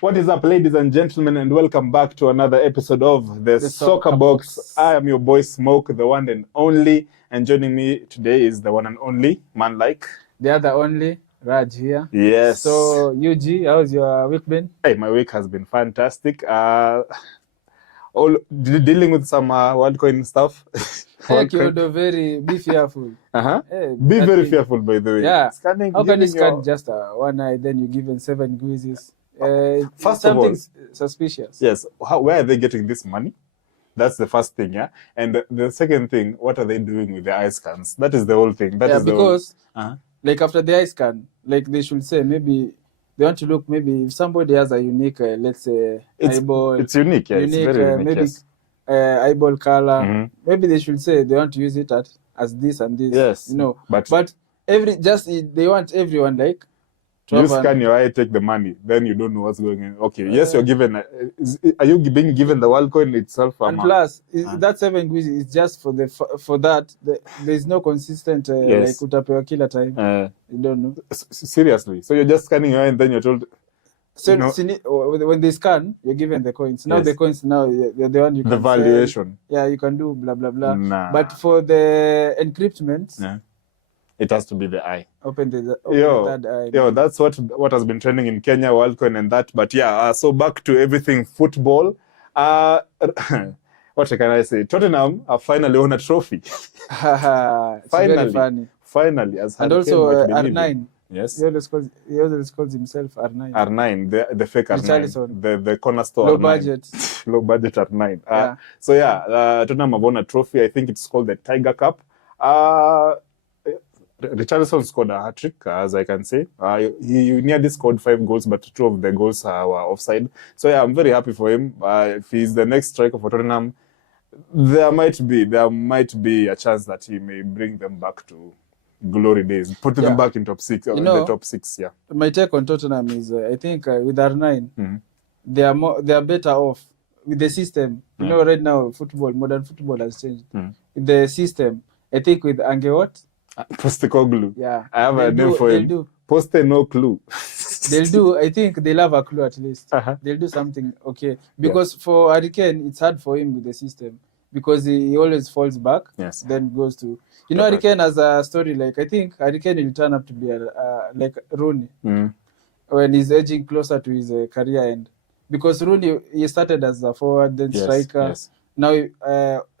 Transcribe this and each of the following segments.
What is up, ladies and gentlemen, and welcome back to another episode of the Soccerbox. I am your boy Smoak, the one and only, and joining me today is the one and only man like the other only Raj here. Yes. So UG, how's your week been? Hey, my week has been fantastic. All dealing with some WorldCoin stuff. Heck, you would be fearful. Hey, be very fearful, by the way. Yeah. Scanning, how can you scan just one eye, then you're given 7 quizzes? First of all, suspicious. Yes. Where are they getting this money? That's the first thing, yeah. And the second thing, what are they doing with the eye scans? That is the whole thing. That is because like after the eye scan, like they should say maybe they want to look, maybe if somebody has a unique, let's say, eyeball. It's unique, yeah. It's very unique, maybe yes. Eyeball color. Maybe they should say they want to use it as this and this. Yes. You know. But they want everyone like. You scan your eye, take the money, then you don't know what's going on. Okay, yes, you're given. Are you being given the WorldCoin itself? And plus, that 7 quizzes is just for that. There's no consistent like utapewa kila time. You don't know. Seriously, so you're just scanning your eye, and then you're told. So when they scan, you're given the coins. Now the coins, you're the one you can. The valuation. Yeah, you can do blah blah blah. Nah. But for the encryptment. It has to be the eye. Open the third eye. Yo, that's what has been trending in Kenya, WorldCoin and that. But yeah, so back to everything football. What can I say? Tottenham have finally won a trophy. Very funny. Finally, as and also R9. Yes. He always calls himself R9. R9, the fake R9. The cornerstone. Low budget. Low budget R9. So yeah, Tottenham have won a trophy. I think it's called the Tiger Cup. Richarlison scored a hat-trick, as I can say. He nearly scored 5 goals, but 2 of the goals were offside. So yeah, I'm very happy for him. If he's the next striker for Tottenham, there might be a chance that he may bring them back to glory days, put them back in top 6, in the top 6. Yeah. My take on Tottenham is, I think with R9, they are better off with the system. You know, right now modern football has changed. With the system, I think with Angewot. Postecoglou. Yeah. I have a name for him. Poste no clue. They'll do, I think they'll have a clue at least. They'll do something okay. Because for Hurricane, it's hard for him with the system. Because he always falls back. Yes. Then goes to... You know, Hurricane has a story like, I think Hurricane will turn up to be like Rooney. When he's edging closer to his career end. Because Rooney, he started as a forward, then striker. Yes. Now,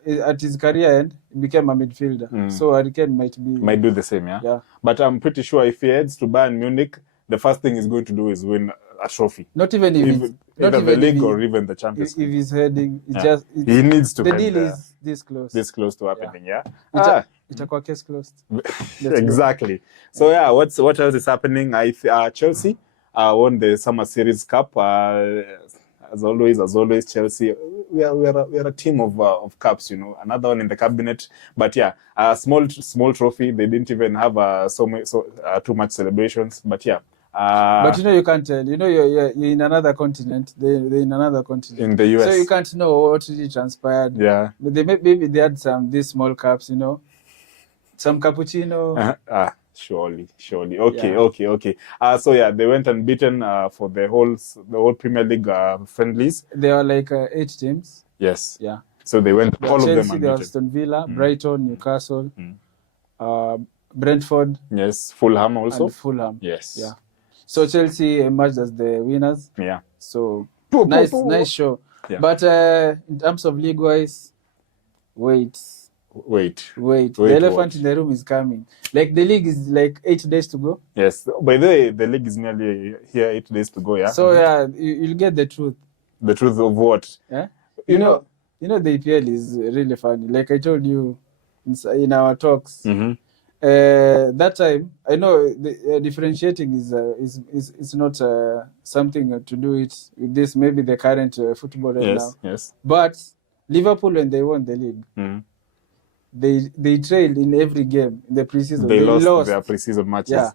at his career end, he became a midfielder. So Hurricane might do the same, yeah? But I'm pretty sure if he heads to Bayern Munich, the first thing he's going to do is win a trophy. Not even if either the league or even the Champions League. If he's heading, he needs to. The deal is this close. This close to happening, yeah? It's case closed. Exactly. So yeah, what else is happening? Chelsea won the Summer Series Cup. As always, Chelsea, we are a team of cups, you know. Another one in the cabinet, but yeah, a small trophy. They didn't even have too much celebrations, but yeah. But you know, you can't tell. You know, you're in another continent. They're in another continent. In the US, so you can't know what really transpired. Yeah. But maybe they had these small cups, you know, some cappuccino. Surely. Okay. So yeah, they went unbeaten for the whole Premier League friendlies. There are like 8 teams. Yes. Yeah. So they went all Chelsea, of them unbeaten. Aston Villa, Brighton, Newcastle, Brentford. Yes. Fulham also. And Fulham. Yes. Yeah. So Chelsea emerged as the winners. Yeah. So nice show. Yeah. But in terms of league-wise, wait. The elephant in the room is coming. Like the league is like 8 days to go. Yes. By the way, the league is nearly here, 8 days to go. Yeah. So yeah, you'll get the truth. The truth of what? Yeah. You know the EPL is really funny. Like I told you in our talks. That time, I know the differentiating is not something to do it with this. Maybe the current football right now. Yes. But Liverpool, when they won the league. They trailed in every game in the preseason. They lost their preseason matches. Yeah.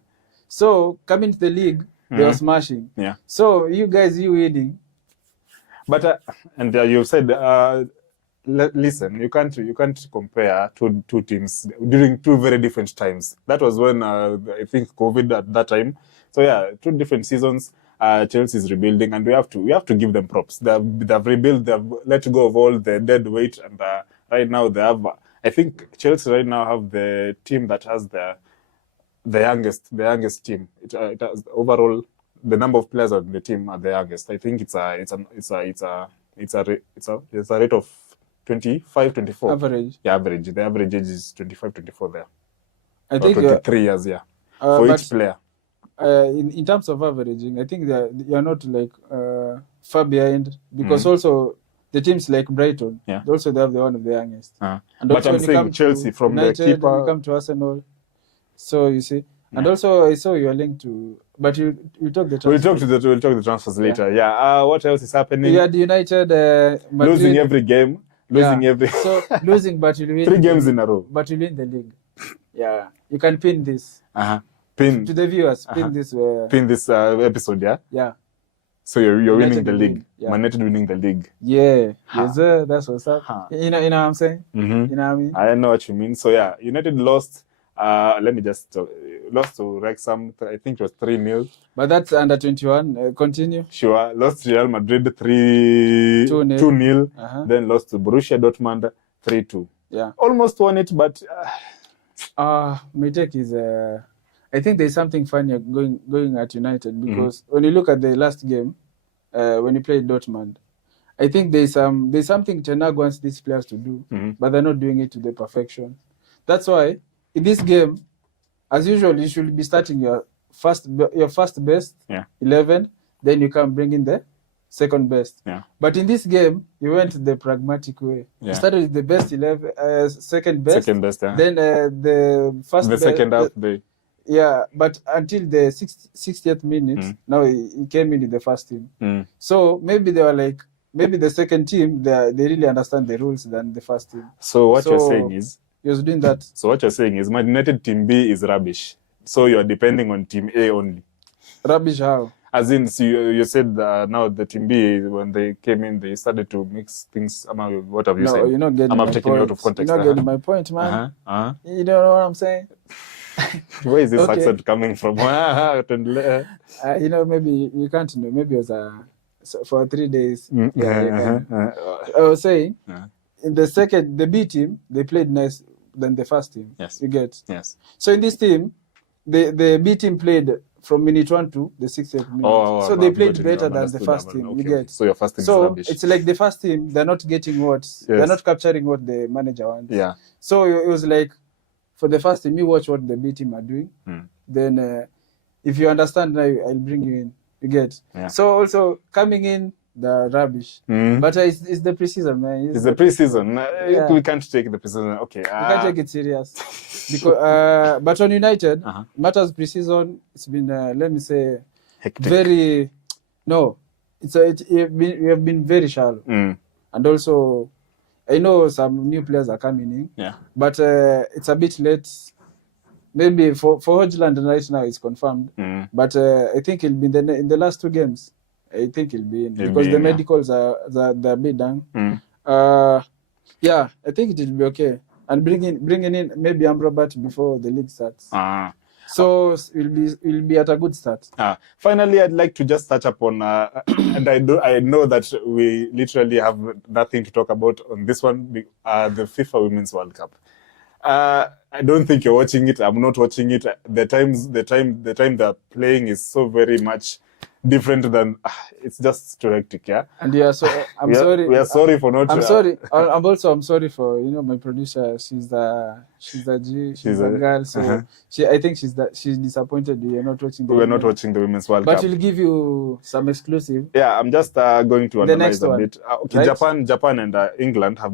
So coming to the league, they were smashing. Yeah. So you winning. But and you said, listen, you can't compare two teams during 2 very different times. That was when I think COVID at that time. So yeah, 2 different seasons. Chelsea is rebuilding, and we have to give them props. They've rebuilt. They've let go of all the dead weight, and right now they have. I think Chelsea right now have the team that has the youngest team. It has overall the number of players on the team are the youngest. I think it's a rate of 25, 24. Average. Yeah, average. The average age is 25, 24 there. I think 23 years, yeah. For each player. In terms of averaging, I think you're not like far behind, because also the teams like Brighton, yeah, also they have one of the youngest. And but I'm saying Chelsea from United, the keeper. you come to Arsenal, so you see. And also I saw you're linked to, but you talk the transfers. We'll talk the transfers later. Yeah. What else is happening? You had United Madrid, losing every game. So losing, but you win 3 games in a row. But you win the league. Yeah, you can pin this. Pin to the viewers. Pin this episode. Yeah. Yeah. So you're winning the league. Yeah. Man United winning the league. Yeah. Yes, sir. That's what's up. You know what I'm saying? Mm-hmm. You know what I mean? I know what you mean. So yeah, United lost. Let me just lost to Wrexham. I think it was 3-0. But that's under 21. Continue. Sure. Lost to Real Madrid 2-0. Then lost to Borussia Dortmund 3-2. Yeah. Almost won it, but my take is I think there's something funny going at United, because when you look at the last game, when you played Dortmund, I think there's something Ten Hag wants these players to do, but they're not doing it to the perfection. That's why in this game, as usual, you should be starting your first best 11, then you can bring in the second best. Yeah. But in this game, you went the pragmatic way. Yeah. You started with the best 11, second best. Second best, yeah. Then the first. The second half. Yeah, but until the 60th minute, now he came in the first team. So maybe they were like, maybe the second team, they really understand the rules than the first team. So what you're saying is, he was doing that. So what you're saying is, Man United team B is rubbish. So you're depending on team A only. Rubbish how? As in, so you said now the team B, when they came in, they started to mix things. What have you said? No, you're not getting my taking point. Out of context. You're not getting my point, man. You don't know what I'm saying? Where is this accent coming from? Maybe you can't know. Maybe it was for 3 days. I was saying, in the B team, they played nice than the first team. Yes. You get? Yes. So in this team, the B team played from minute 1 to the 60th minute. So they played better than the first team. Okay. You get? So your first team is rubbish. It's like the first team, they're not getting they're not capturing what the manager wants. Yeah. So it was like, for the first team, you watch what the B team are doing. Then if you understand, I'll bring you in. You get? Yeah. So also coming in, the rubbish. But it's the preseason, man. It's the preseason. We can't take the preseason. Okay. We can't take it serious. Because but on United, matters preseason, it's been let me say hectic. Very we have been very shallow. And also I know some new players are coming in. Yeah. But it's a bit late. Maybe for Hodgland right now it's confirmed. But I think it'll be in the last 2 games. I think it'll be in, because the medicals they're a bit done. I think it will be okay. And bringing in maybe Amrabat before the league starts. So we'll be at a good start. Finally, I'd like to just touch upon, and I know that we literally have nothing to talk about on this one, the FIFA Women's World Cup. I don't think you're watching it. I'm not watching it. The time they're playing is so very much different than it's just too hectic. Yeah. And I'm sorry. We are sorry for not. I'm sorry. I'm sorry for my producer. She's a girl. So I think she's disappointed we're not watching. We're not watching the Women's World Cup. But we'll give you some exclusive. Yeah, I'm just going to analyze a bit. Okay, right? Japan and England have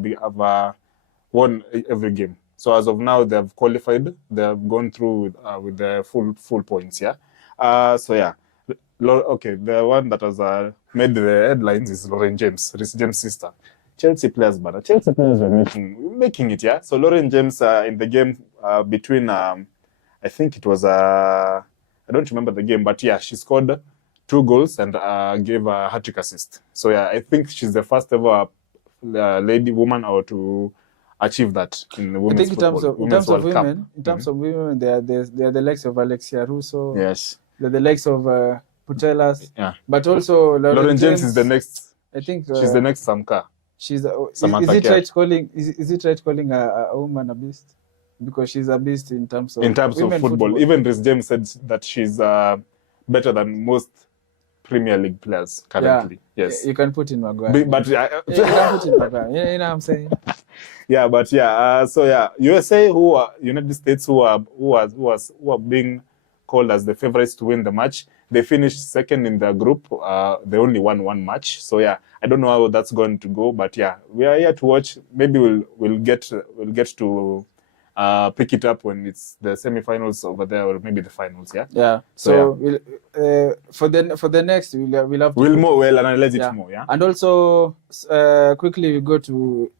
won every game. So as of now, they have qualified. They have gone through with the full points. Yeah. Okay, the one that has made the headlines is Lauren James, Rhys James' sister. Chelsea players were making it. Yeah. So Lauren James in the game between I think it was I don't remember the game, but yeah, she scored 2 goals and gave a hat-trick assist. So yeah, I think she's the first ever woman to achieve that in the women's football. In terms of women, they are the likes of Alexia Russo. Yes. They're the likes of Putellas. Yeah. But also Lauren James is the next. I think She's the next Samka. She's Samantha is it Care. right calling is it right calling a woman a beast? Because she's a beast in terms of football. football. Even Rhys James said that she's better than most Premier League players currently. Yeah. Yes. You can put in Maguire. But you can put in Maguire. You know what I'm saying? Yeah, but yeah. So yeah, USA, who are United States, who are being called as the favorites to win the match. They finished second in their group. They only won one match. So yeah, I don't know how that's going to go, but yeah, we are here to watch. Maybe we'll get to pick it up when it's the semi-finals over there, or maybe the finals. Yeah. Yeah. So we'll for the next we'll have to we'll analyze it more. Yeah. And also quickly we go to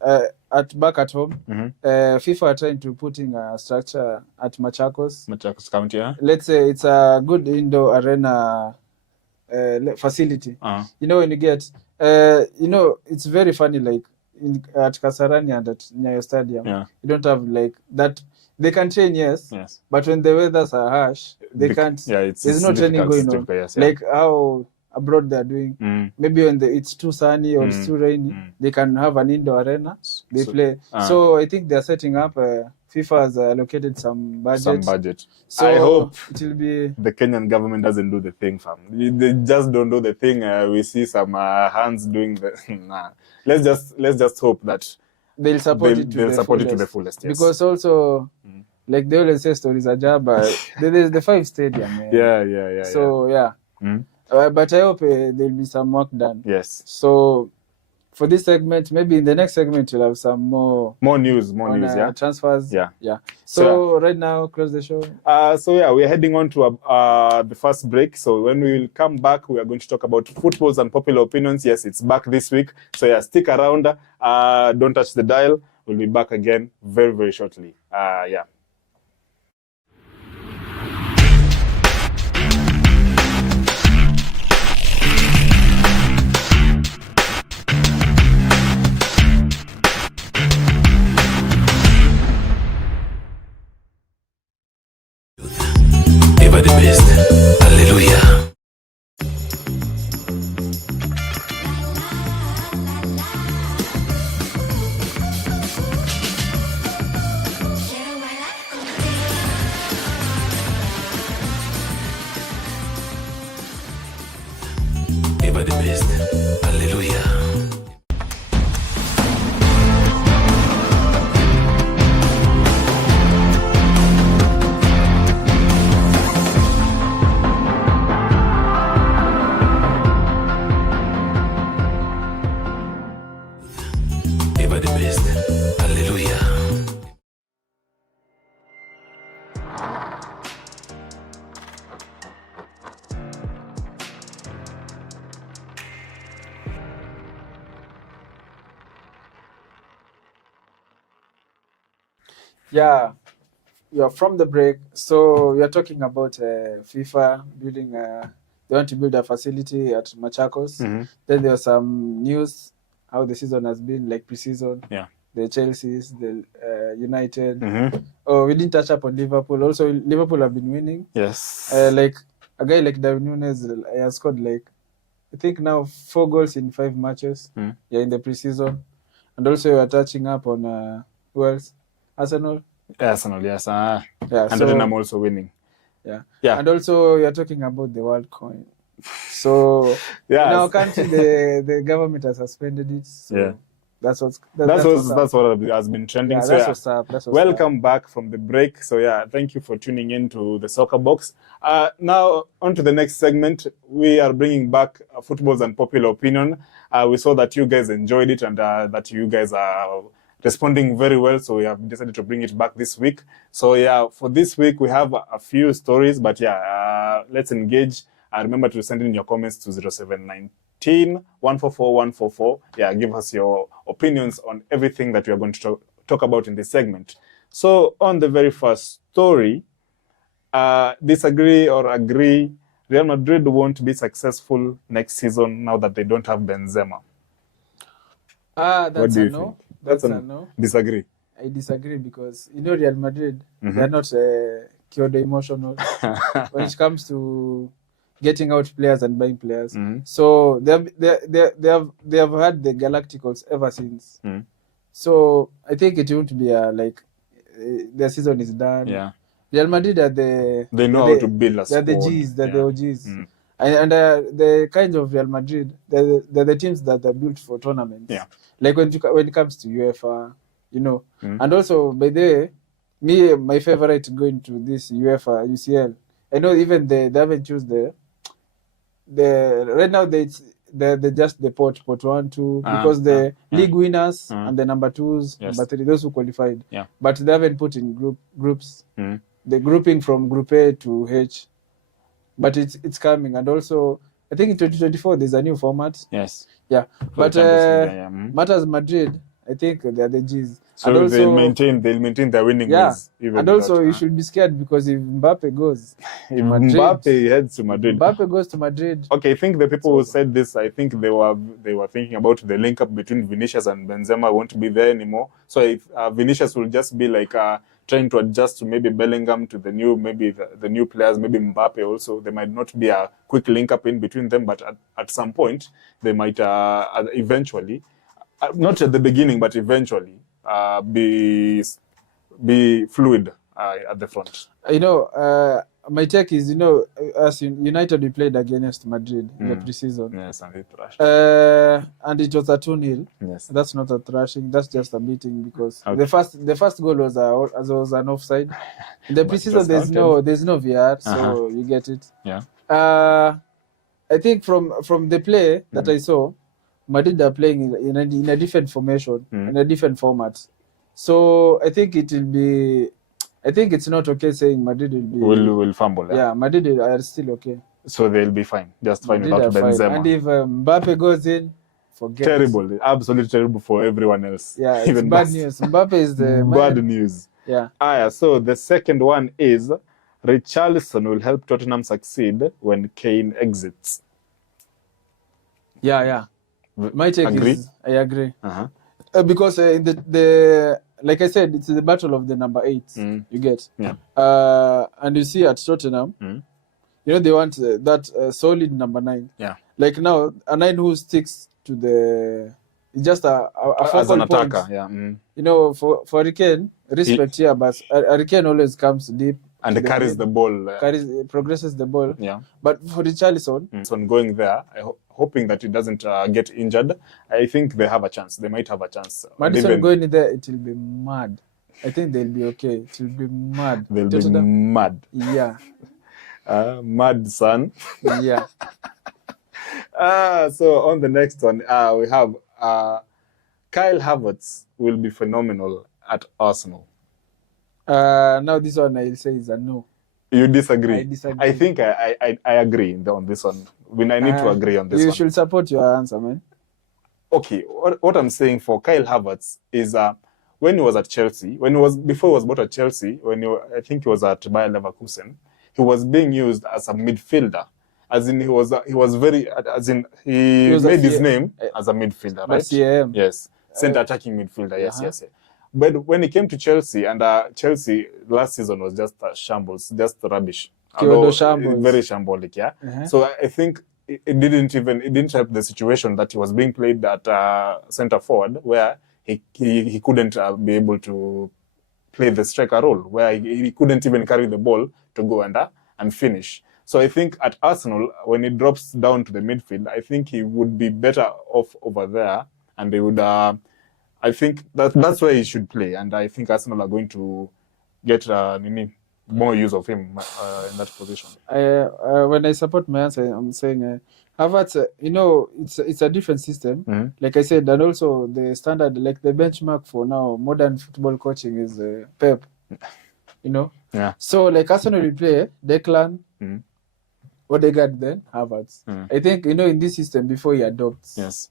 back at home. FIFA are trying to put in a structure at Machakos County. Yeah. Let's say it's a good indoor arena facility. You know, when you get you know, it's very funny, like at Kasarani and at Nyayo Stadium, you don't have like that. They can train, yes, but when the weathers are harsh, they can't. There's no training going on. Like how abroad they're doing. Maybe when it's too sunny or it's too rainy, they can have an indoor arena. They play. So I think they're setting up. FIFA has allocated some budget. So I hope it will be the Kenyan government doesn't do the thing, fam. They just don't do the thing. We see some hands doing the. Nah. Let's just hope that they'll support it to the fullest. Yes. Because also, like they always say, stories are job. There's the 5 stadium. Yeah. So yeah. But I hope there'll be some work done. Yes. So for this segment, maybe in the next segment we'll have some more news, yeah, transfers. Yeah. So right now, close the show. So yeah, we're heading on to the first break. So when we will come back, we are going to talk about footballs and popular opinions. Yes, it's back this week. So yeah, stick around. Don't touch the dial. We'll be back again very, very shortly. Yeah. Ever the best. Hallelujah. Ever the best. Hallelujah. Ever the best. Hallelujah. Yeah, you're from the break. So you're talking about FIFA building. They want to build a facility at Machakos. Then there was some news how the season has been, like pre-season. Yeah. The Chelsea's, the United. Oh, we didn't touch up on Liverpool. Also, Liverpool have been winning. Yes. Like a guy like Darwin Núñez has scored like, I think now 4 goals in 5 matches. Yeah, in the pre-season. And also you're touching up on who else? Arsenal, yes. Yeah, and so, then I'm also winning. Yeah. Yeah. And also you're talking about the world coin. So in our country the government has suspended it. So that's what has been trending. Yeah, so what's up. Welcome back from the break. So yeah, thank you for tuning in to the Soccerbox. Now on to the next segment. We are bringing back footballs and popular opinion. We saw that you guys enjoyed it and that you guys are responding very well, so we have decided to bring it back this week. So yeah, for this week we have a few stories, but yeah, let's engage. Remember to send in your comments to 0719 144 144. Yeah, give us your opinions on everything that we are going to talk about in this segment. So on the very first story, disagree or agree, Real Madrid won't be successful next season now that they don't have Benzema. That's a no. That's a no. Disagree. I disagree because you know Real Madrid, they're not kyodo emotional when it comes to getting out players and buying players. So they have had the Galacticals ever since. So I think it won't be the season is done. Yeah. Real Madrid are They know how to build a they're squad. the G's, they're the OGs. And the kinds of Real Madrid, they're the teams that are built for tournaments. Yeah. Like when it comes to UEFA, you know. And also, by the way, my favorite going to this UEFA UCL. I know even they haven't chosen the right now they're just the pot 1, 2 because the league winners and the number 2s, number 3, those who qualified. Yeah. But they haven't put in groups. The grouping from Group A to H. But it's coming, and also I think in 2024 there's a new format. Yes. Yeah. But matters Madrid, I think they are the G's. So and also, they'll maintain their winning ways. And also you should be scared because if Mbappe goes, if Mbappe heads to Madrid, Mbappe goes to Madrid. Okay, I think the people who said this, I think they were thinking about the link up between Vinicius and Benzema won't be there anymore. So if Vinicius will just be like trying to adjust to maybe Bellingham to the new, maybe the new players, maybe Mbappe also. There might not be a quick link up in between them, but at some point they might eventually, not at the beginning, but eventually be fluid at the front. You know, my take is, you know, as United we played against Madrid in the preseason. Yes, and they thrashed. And it was a 2-0. Yes. That's not a thrashing. That's just a beating because the first goal was an offside. In the preseason, there's no VR, so you get it. Yeah. I think from the play that I saw, Madrid are playing in a different formation, in a different format. So I think it will be. I think it's not okay saying Madrid will fumble. Yeah, Madrid are still okay. So they'll be fine, just fine Madrid without Benzema. Fine. And if Mbappe goes in, forget. Terrible, absolutely terrible for everyone else. Yeah, it's bad news. Mbappe is the bad news. Yeah. So the second one is Richarlison will help Tottenham succeed when Kane exits. Yeah. My take is I agree. Because in the like I said, it's the battle of the number 8s. You get, and you see at Tottenham, you know they want that solid number 9. Yeah, like now a 9 who sticks to the just a as an point. attacker. Yeah, you know for Harry Kane, respect here, but Harry Kane always comes deep and carries the ball, progresses the ball. Yeah, but for Richarlison, so going there, hoping that he doesn't get injured, I think they have a chance. They might have a chance. Madison going in there, it will be mad. I think they'll be okay. It will be mad. They'll be mad. Yeah. Mad, son. Yeah. So on the next one, we have Kyle Havertz will be phenomenal at Arsenal. Now this one I'll say is a no. You disagree? I disagree. I think I agree on this one. I need to agree on this one. You should support your answer, man. Okay, what I'm saying for Kyle Havertz is when he was at Chelsea, before he was bought at Chelsea, I think he was at Bayer Leverkusen, he was being used as a midfielder. As in he made his name as a midfielder, right? CAM. Yes, center attacking midfielder. Yes. But when he came to Chelsea, and Chelsea last season was just shambles, just rubbish. Very shambolic, yeah. So I think it didn't help the situation that he was being played at center forward, where he couldn't be able to play the striker role, where he couldn't even carry the ball to go and finish. So I think at Arsenal, when he drops down to the midfield, I think he would be better off over there, and they would. I think that's where he should play, and I think Arsenal are going to get more use of him in that position. When I support my answer, I'm saying Havertz, it's a different system. Like I said, and also the standard, like the benchmark for now, modern football coaching is Pep. Yeah. So like Arsenal will play Declan, Odegaard, then Havertz. I think in this system before he adopts. Yes.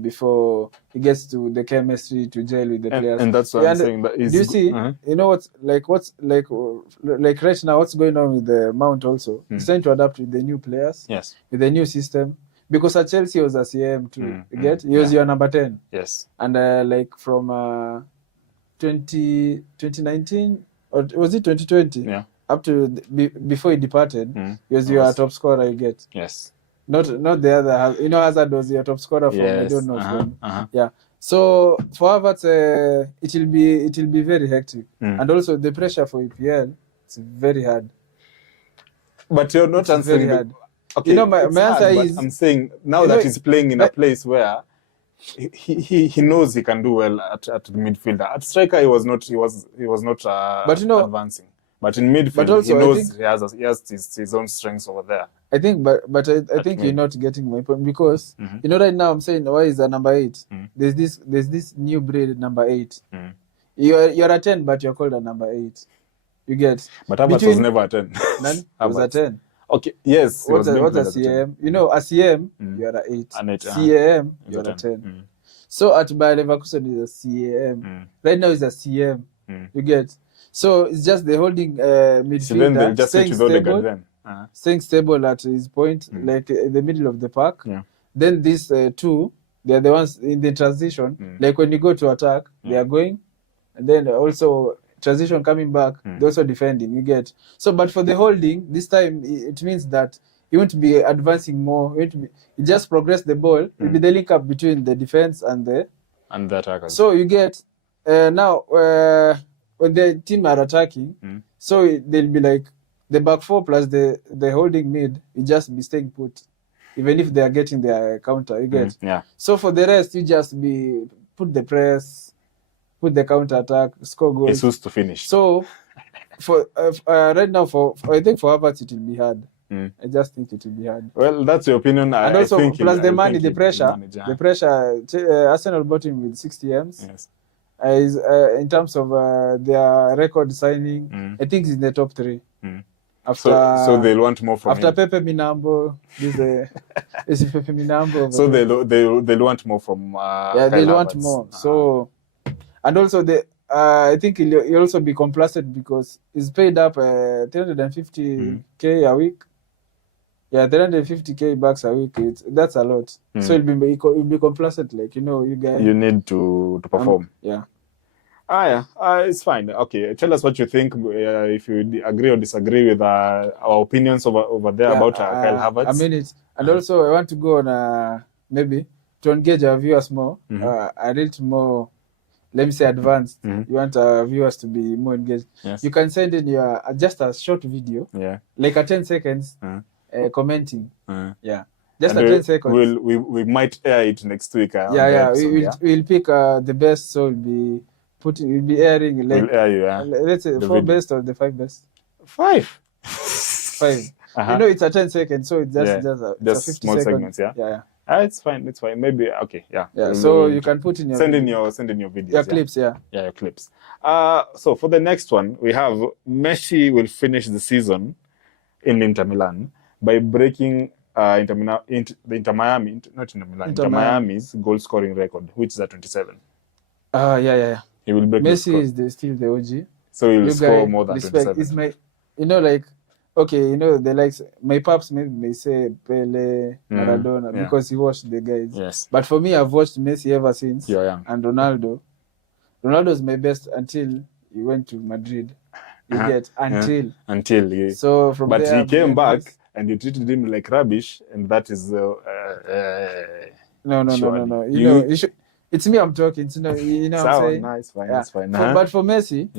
Before he gets to the chemistry to gel with the players, and that's what I'm saying. Do you see? What's right now? What's going on with the Mount also? He's trying to adapt with the new players. Yes. With the new system, because at Chelsea he was a CM too. He was your number 10. Yes. And from 2019 or was it 2020? Yeah. up to before he departed, he was your top scorer. You get Yes. not the other. You know, Hazard was your top scorer from I don't know from. Yeah. So for Havertz, it will be very hectic, and also the pressure for EPL, it's very hard. But you're not answering. Very hard. Okay, you know, my answer hard, is I'm saying now that he's playing in a place where he knows he can do well at the midfielder. At striker, he was not but you know, advancing. But in midfield, but also, he knows he has his own strengths over there. I think, but I think you're not getting my point, because you know, right now I'm saying, why is a number 8? There's this new breed number 8. You're a 10, but you're called a number 8. You get. But Havertz was never a 10. None was a 10. Okay. Yes. What's a CM? You know, a CM you're a 8. An 8. CAM you're a 10. So at Bayer Leverkusen is a CAM. Right now is a CM. You get. So it's just the holding midfielder. So then they'll just switch with Odegaard then. Staying stable at his point, like in the middle of the park. Yeah. Then these two, they're the ones in the transition. Like when you go to attack, they are going, and then also transition coming back, they're also defending. You get. So, but for the holding, this time it means that you won't be advancing more. You just progress the ball. It'll be the link up between the defense and the attackers. So you get now when the team are attacking, so they'll be like the back four plus the holding mid. You just be staying put, even if they are getting their counter. You get. Yeah. So for the rest, you just put the press, put the counter attack, score goals. It's supposed to finish. So for right now, I think for Havertz it will be hard. I just think it will be hard. Well, that's your opinion. And also, I think plus the money, the pressure. Arsenal bought him with 60 M's. Yes. In terms of their record signing, I think he's in the top 3. After, so they'll want more from after him. Pepe Minambo, is Pepe Minambo. So they'll want more from. They'll want more. So, and also I think he'll also be complacent because he's paid up 350k a week. Yeah, 350k bucks a week. That's a lot. So he'll be complacent, like, you know, you guys. You need to perform. Yeah. It's fine. Okay, tell us what you think. If you agree or disagree with our opinions over there about Kyle Havertz. A minute. And also, I want to go on maybe to engage our viewers more. A little more, let me say, advanced. You want our viewers to be more engaged. Yes. You can send in your just a short video, like a 10 seconds, commenting. Yeah. Just and 10 seconds. We might air it next week. We'll pick the best, so we'll be airing. Like, we'll air you, let's say 4 best or the 5 best. 5. 5. You know, it's a 10 seconds, so it's just 50 small seconds. segments. Yeah. It's fine. It's fine. Maybe okay. Yeah. So you can put in your send in your videos. Your clips. Yeah, your clips. So for the next one, we have Messi will finish the season in Inter Milan by breaking Inter Miami's goal scoring record, which is at 27. Yeah. He will break. Messi is still the OG. So he will score more than 27. Is my, like, okay, the likes, my paps maybe may say Pele, Maradona, because he watched the guys. Yes. But for me, I've watched Messi ever since. You're young. And Ronaldo. Ronaldo's my best until he went to Madrid. You get until. So from but there, he came back and you treated him like rubbish, and that is no. You should. It's me. I'm talking. I'm saying. Nice, fine. That's fine. But for Messi,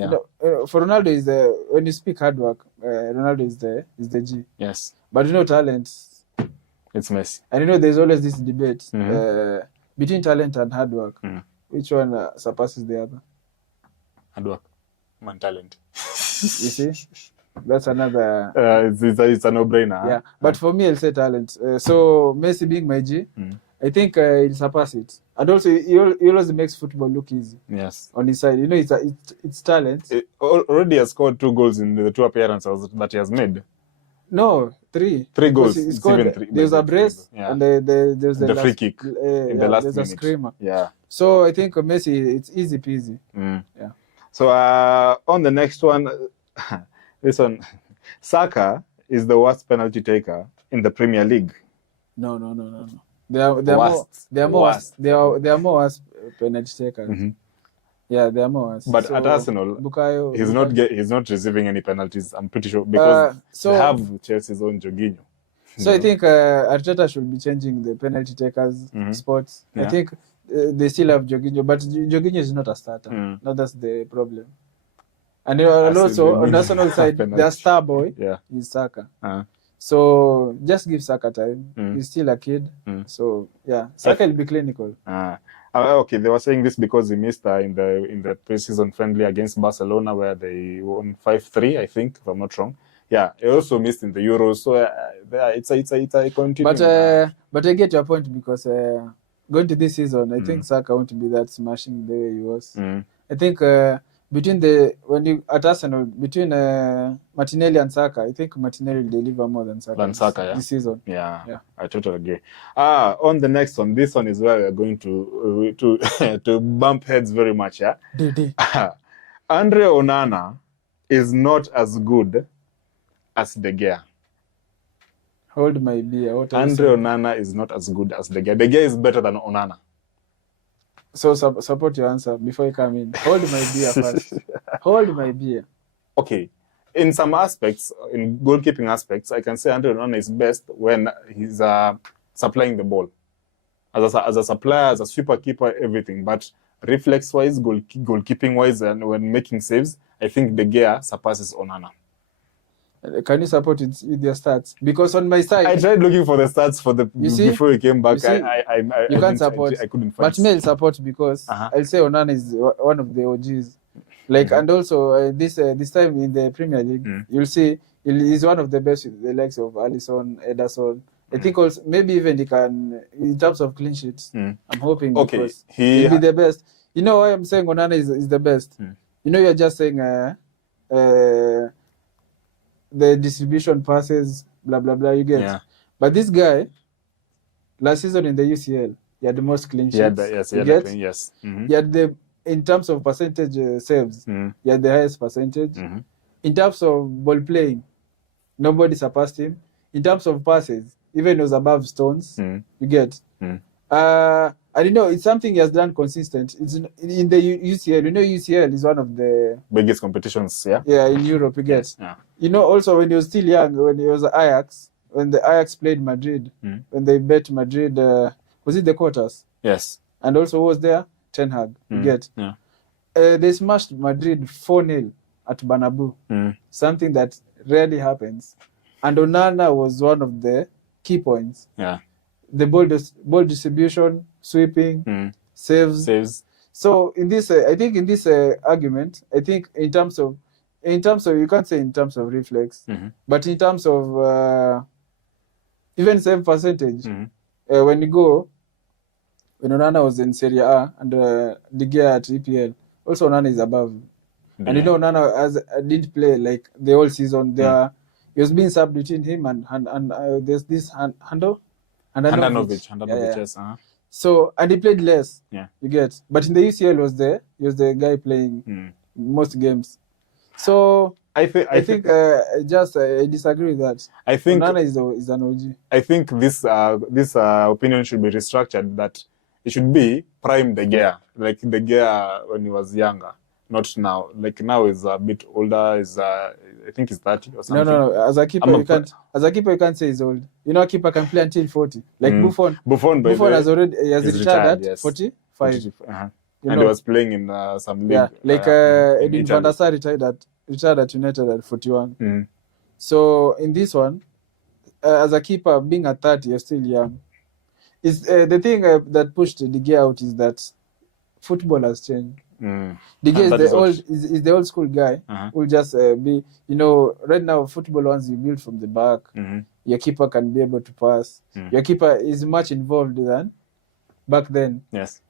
for Ronaldo is when you speak hard work, Ronaldo is the G. Yes. But talent. It's Messi. And there's always this debate between talent and hard work. Which one surpasses the other? Hard work, man, talent. You see, that's another. It's a no-brainer. Yeah, but for me, I'll say talent. So Messi being my G. I think he'll surpass it. And also, he always makes football look easy. Yes. On his side. It's talent. He already has scored 2 goals in the 2 appearances that he has made. No, 3. 3 goals. He scored, 3. There's a brace and there's the free kick in the last minute. There's a screamer. Yeah. So I think Messi, it's easy peasy. Yeah. So on the next one, this one, Saka is the worst penalty taker in the Premier League. No. There are more worse penalty takers. Yeah, they are more worse. But at Arsenal, Bukayo, he's not receiving any penalties. I'm pretty sure because they have Chelsea's own Jorginho. So I think Arteta should be changing the penalty takers spots. Yeah. I think they still have Jorginho, but Jorginho is not a starter. No, that's the problem. And also on the Arsenal side, their star boy is Saka. So just give Saka time. He's still a kid. So yeah, Saka will be clinical. Okay, they were saying this because he missed in the preseason friendly against Barcelona where they won 5-3, I think, if I'm not wrong. Yeah, he also missed in the Euros, so it's a continuing. But I get your point because going to this season, I think Saka won't be that smashing the way he was. I think between Martinelli and Saka, I think Martinelli will deliver more than Saka, this season. Yeah, I totally agree. On the next one, this one is where we are going to bump heads very much. Yeah, Andre Onana is not as good as De Gea. Hold my beer. Andre Onana is not as good as De Gea. De Gea is better than Onana. So support your answer before you come in. Hold my beer first. Hold my beer. Okay. In some aspects, in goalkeeping aspects, I can say Andre Onana is best when he's supplying the ball. As a supplier, as a sweeper keeper, everything. But reflex-wise, goalkeeping-wise, and when making saves, I think De Gea surpasses Onana. Can you support it with your stats? Because on my side, I tried looking for the stats before you came back. You can't support. I couldn't find. But Mel support because I'll say Onana is one of the OGs. Like and also this time in the Premier League, you'll see he's one of the best with the likes of Alisson, Ederson. I think also maybe even he can in terms of clean sheets. I'm hoping because he'll be the best. You know why I'm saying Onana is the best? You know, you're just saying the distribution passes, blah blah blah. You get, but this guy last season in the UCL, he had the most clean sheets. He had the in terms of percentage saves, he had the highest percentage. In terms of ball playing, nobody surpassed him. In terms of passes, even he was above Stones. You get, and you know it's something he has done consistent. It's in the UCL. You know, UCL is one of the biggest competitions. In Europe. You get. You know, also when he was still young, when he was Ajax, when the Ajax played Madrid, when they bet Madrid, was it the quarters? Yes. And also who was there? Ten Hag. You get. They smashed Madrid 4-0 at Bernabeu. Something that rarely happens. And Onana was one of the key points. The ball distribution, sweeping, saves. So in this, I think in this argument, I think in terms of you can't say in terms of reflex, but in terms of even save percentage, when Onana was in Serie A and De Gea at EPL, also Onana is above. And you know Onana didn't play like the whole season. He was being subbed between him and there's this Handanovic. Yes. So and he played less. You get, but in the UCL he was the guy playing most games. So I think I disagree with that. I think Onana is an OG. I think this opinion should be restructured. That it should be prime De Gea, like De Gea when he was younger, not now. Like now is a bit older. I think he's 30 or something. No. As a keeper, you can't say he's old. You know, a keeper can play until 40. Like Buffon has retired at 45. And he was playing in some league. Like Edwin van der Sar retired at United at 41. So in this one, as a keeper, being at 30, you're still young. Is the thing that pushed De Gea out is that football has changed. De Gea is the old school guy who will just be, you know, right now football, once you build from the back, your keeper can be able to pass. Your keeper is much involved than back then.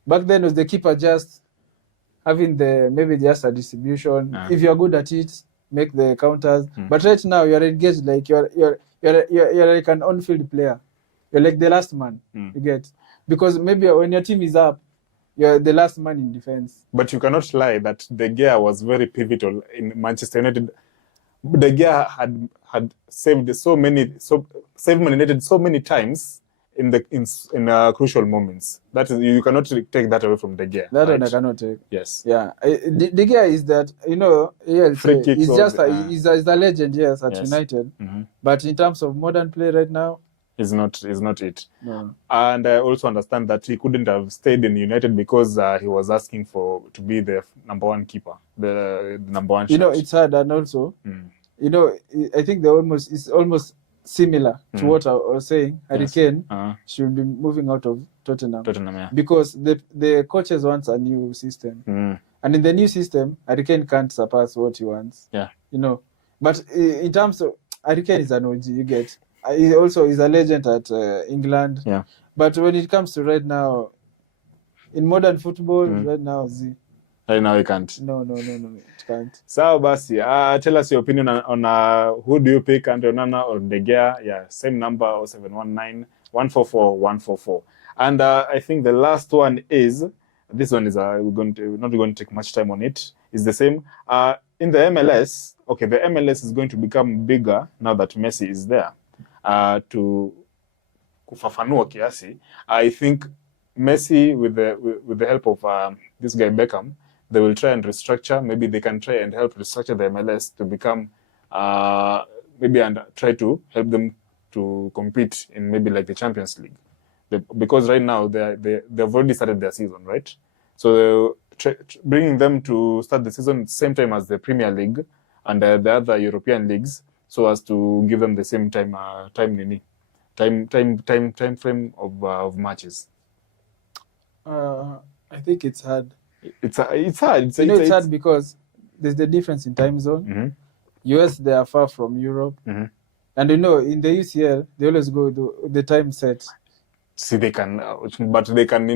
Back then was the keeper just having maybe just a distribution. If you're good at it, make the counters. But right now you're engaged, like you're like an on-field player. You're like the last man. You get, because maybe when your team is up, you're the last man in defense. But you cannot lie that De Gea was very pivotal in Manchester United. De Gea had saved Man United so many times in crucial moments. That is, you cannot take that away from De Gea. That one I right? cannot take. Yes. Yeah, De Gea is that, Free kicks he's all just the- he's a legend, yes, at Yes. United. Mhm. But in terms of modern play right now, Is not it. no. And I also understand that he couldn't have stayed in United because he was asking to be the number one keeper, the number one shot. It's hard, and also, Mm. I think it's almost similar to what I was saying. Harry Yes. Kane Uh-huh. should be moving out of Tottenham Tottenham, because the coaches wants a new system, and in the new system, Harry Kane can't surpass what he wants. Yeah. But in terms of Harry Kane is an OG, you get. He also is a legend at England. Yeah. But when it comes to right now, in modern football, right now, Right now, you can't. no, it can't. So, Basi, tell us your opinion on who do you pick, Andre Onana or De Gea? Yeah, same number, 0719 144 144. And I think the last one is, this one is, we're not going to take much time on it. It's the same. In the MLS, okay, the MLS is going to become bigger now that Messi is there. To kufafanua kiasi, I think Messi with the help of this guy Beckham, they will try and restructure. Maybe they can try and help restructure the MLS to become maybe and try to help them to compete in maybe like the Champions League, because right now they've already started their season, right? So bringing them to start the season same time as the Premier League and the other European leagues, so as to give them the same time frame of matches. I think it's hard. It's hard. It's hard because there's the difference in time zone. Mm-hmm. US, they are far from Europe. Mm-hmm. And in the UCL, they always go the time set. See, they can, but they can.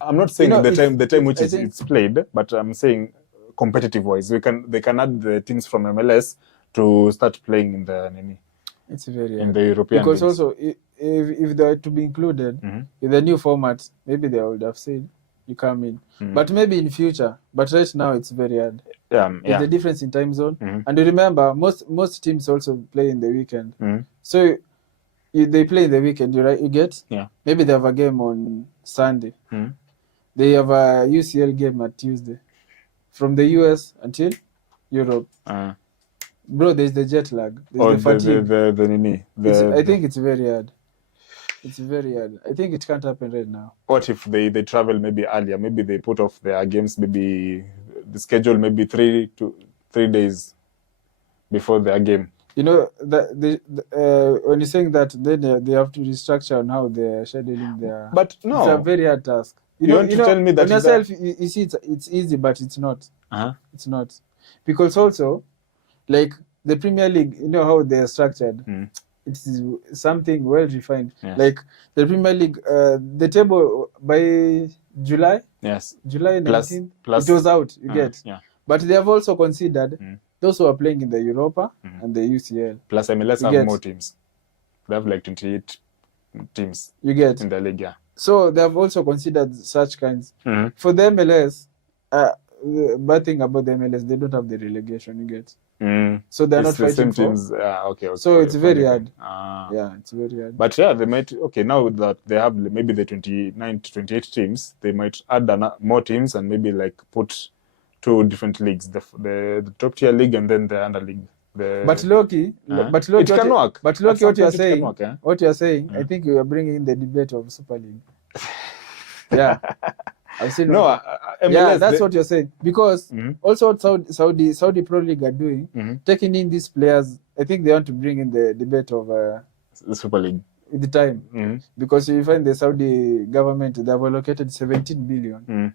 I'm not saying the time which it's played, but I'm saying competitive wise, they can add the teams from MLS to start playing in the It's very hard. in the European because leagues. also if they are to be included in the new format, maybe they would have said you come in, but maybe in future. But right now it's very hard. There's the difference in time zone, and you remember most teams also play in the weekend. So they play in the weekend. You get maybe they have a game on Sunday. They have a UCL game at Tuesday, from the US until Europe. Bro, there's the jet lag. There's the fatigue. I think it's very hard. It's very hard. I think it can't happen right now. What if they travel maybe earlier? Maybe they put off their games, maybe the schedule maybe 3 days before their game. When you're saying that, then they have to restructure on how they're scheduling their. But no, it's a very hard task. You want to tell me that on yourself, you see, it's easy, but it's not. It's not, because also, like the Premier League, how they're structured. It's something well refined. Yes. Like the Premier League, the table by July. Yes. July 19th, plus it was out. You get. Yeah. But they have also considered those who are playing in the Europa and the UCL. Plus MLS have more teams. They have like 28 teams. You get in the league. Yeah. So they have also considered such kinds. For the MLS, the bad thing about the MLS, they don't have the relegation. You get. So they're not fighting same teams. Okay. So it's very hard. Yeah, it's very hard. But they might. Okay, now that they have maybe the 29 to 28 teams, they might add more teams and maybe like put 2 different leagues: the top tier league and then the under league. But Loki, it can work. But Loki, what you are saying, I think you are bringing in the debate of Super League. Yeah. I've seen MLS, that's what you're saying. Because also what Saudi Pro League are doing, taking in these players, I think they want to bring in the debate of the Super League. At the time. Because you find the Saudi government, they have allocated 17 billion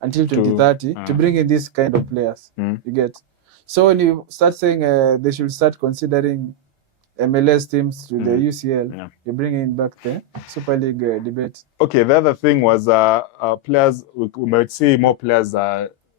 until 2030 to bring in this kind of players. You get. So when you start saying they should start considering MLS teams to the UCL, you're bringing back the Super League debate. Okay, the other thing was players. We might see more players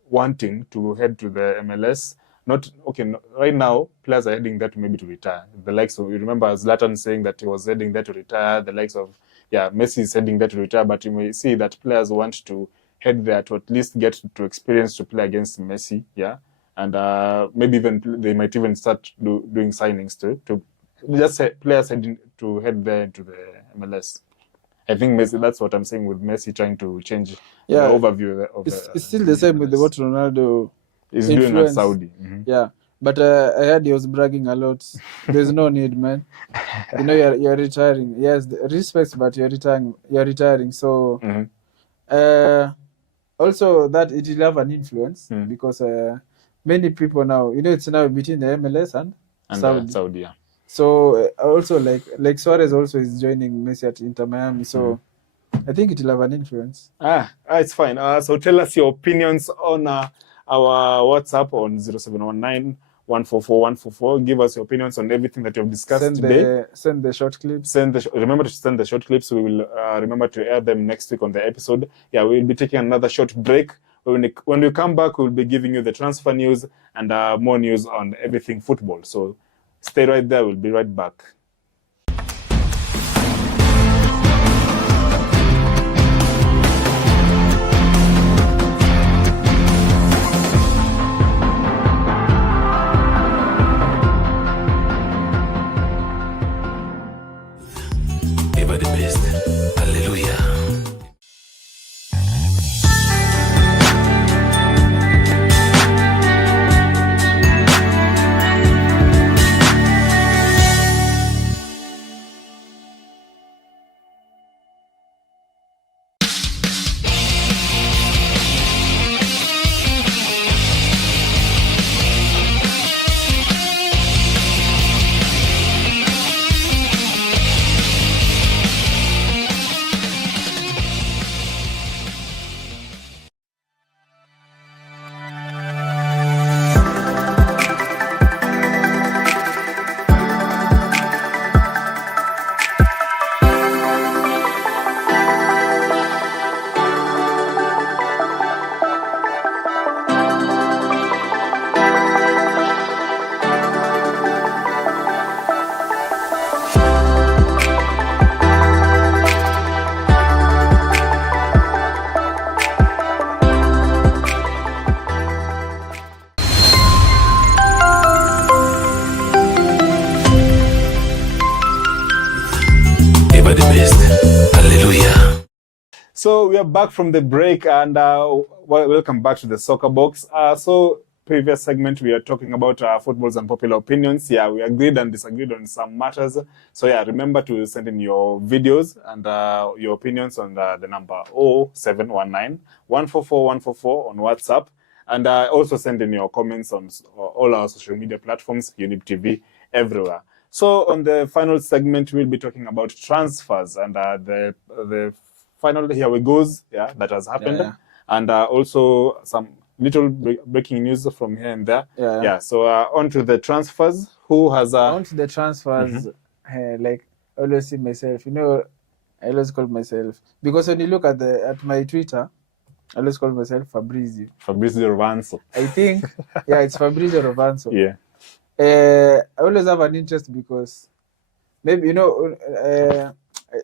wanting to head to the MLS. Right now, players are heading there maybe to retire. The likes of, you remember Zlatan saying that he was heading there to retire. The likes of, Messi is heading there to retire. But you may see that players want to head there to at least get to experience to play against Messi. Yeah, and maybe even they might even start doing signings to just players heading to head there into the MLS. I think Messi. That's what I'm saying with Messi trying to change Yeah. the overview of It's still the same with what Ronaldo he's doing at influence. Saudi. Yeah, but I heard he was bragging a lot. There's no need, man. You know, you're retiring. Yes, respect, but you're retiring. You're retiring. So, also that it will have an influence because many people now, you know, it's now between the MLS and Saudi. Yeah. So also like Suarez also is joining Messi at Inter Miami. So I think it will have an influence. It's fine. So tell us your opinions on our WhatsApp on 0719 144 144. Give us your opinions on everything that you have discussed today. Send the short clips. Remember to send the short clips. We will remember to air them next week on the episode. Yeah, we will be taking another short break. When we come back, we'll be giving you the transfer news and more news on everything football. So stay right there. We'll be right back. Ever the best. Hallelujah. Ever the best. Hallelujah. So we are back from the break and welcome back to the Soccerbox. So previous segment we are talking about football's unpopular opinions. Yeah, we agreed and disagreed on some matters. So yeah, remember to send in your videos and your opinions on the number 0719 144 144 on WhatsApp. And also send in your comments on all our social media platforms, YOUNIB TV, everywhere. So on the final segment, we'll be talking about transfers and the final here we goes, that has happened, and also some little breaking news from here and there. So on to the transfers. Who has on to the transfers? Like I always see myself, you know, I always call myself, because when you look at my Twitter, I always call myself Fabrizio Rovanzo. I think it's Fabrizio Rovanzo. I always have an interest because maybe, you know,